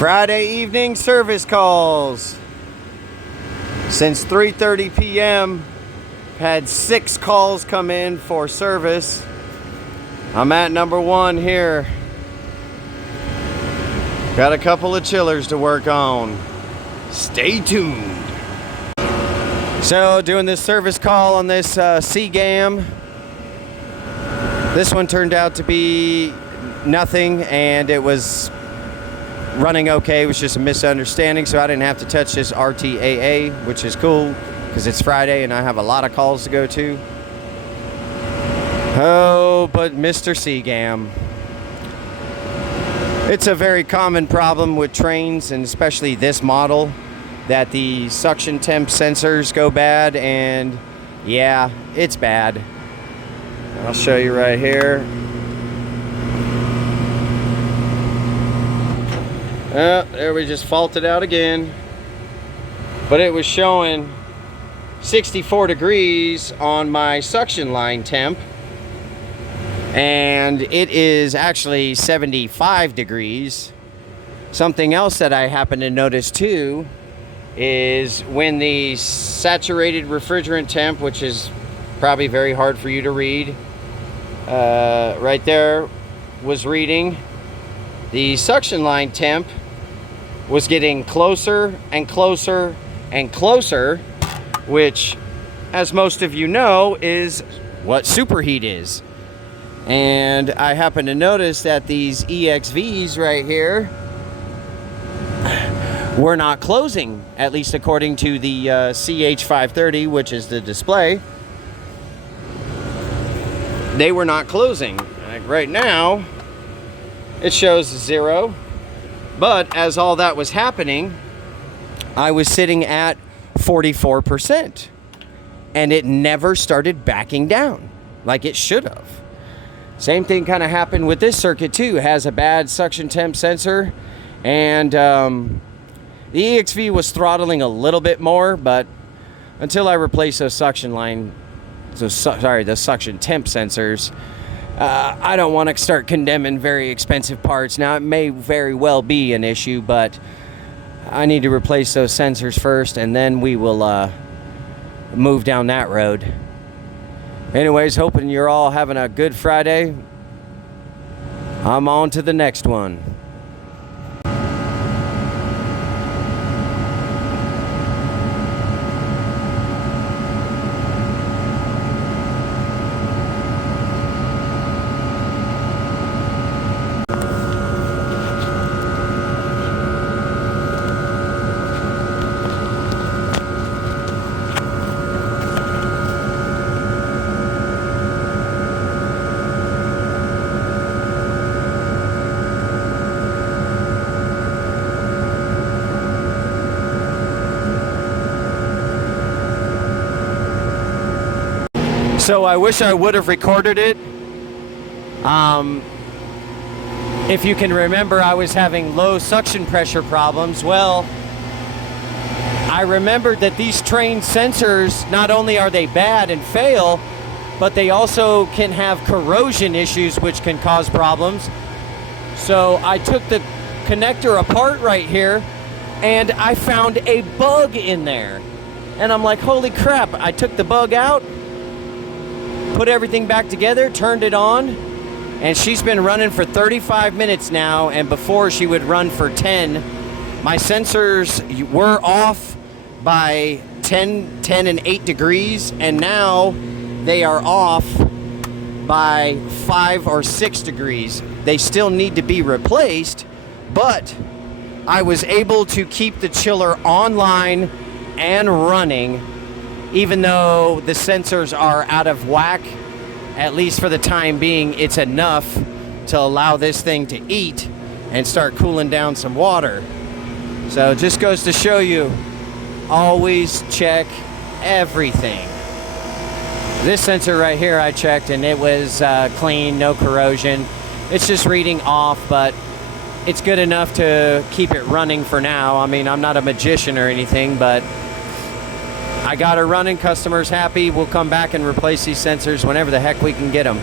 Friday evening service calls. Since 3:30 p.m. had 6 calls come in for service. I'm at number 1 here. Got a couple of chillers to work on. Stay tuned. So doing this service call on this Cgam. This one turned out to be nothing, and it was running okay. It was just a misunderstanding, so I didn't have to touch this RTAA, which is cool because it's Friday and I have a lot of calls to go to. Oh, but Mr. Cgam. It's a very common problem with trains, and especially this model, that the suction temp sensors go bad, and yeah, it's bad. I'll show you right here. There we just faulted out again. But it was showing 64 degrees on my suction line temp, and it is actually 75 degrees. Something else that I happen to notice too is when the saturated refrigerant temp, which is probably very hard for you to read, right there was reading, the suction line temp was getting closer and closer and closer, which, as most of you know, is what superheat is. And I happen to notice that these EXVs right here were not closing, at least according to the CH530, which is the display. They were not closing. Like right now, it shows 0. But as all that was happening, I was sitting at 44%. And it never started backing down like it should have. Same thing kind of happened with this circuit too. It has a bad suction temp sensor. And the EXV was throttling a little bit more, but until I replace those suction temp sensors, I don't want to start condemning very expensive parts. Now, it may very well be an issue, but I need to replace those sensors first, and then we will move down that road. Anyways, hoping you're all having a good Friday. I'm on to the next one. So I wish I would have recorded it. If you can remember, I was having low suction pressure problems. Well, I remembered that these Trane sensors, not only are they bad and fail, but they also can have corrosion issues which can cause problems. So I took the connector apart right here, and I found a bug in there. And I'm like, holy crap, I took the bug out, put everything back together, turned it on, and she's been running for 35 minutes now, and before she would run for 10. My sensors were off by 10 and 8 degrees, and now they are off by 5 or 6 degrees. They still need to be replaced, but I was able to keep the chiller online and running, even though the sensors are out of whack. At least for the time being, it's enough to allow this thing to eat and start cooling down some water. So it just goes to show you, always check everything. This sensor right here I checked, and it was clean, no corrosion. It's just reading off, but it's good enough to keep it running for now. I mean, I'm not a magician or anything, but I got her running, customers happy. We'll come back and replace these sensors whenever the heck we can get them.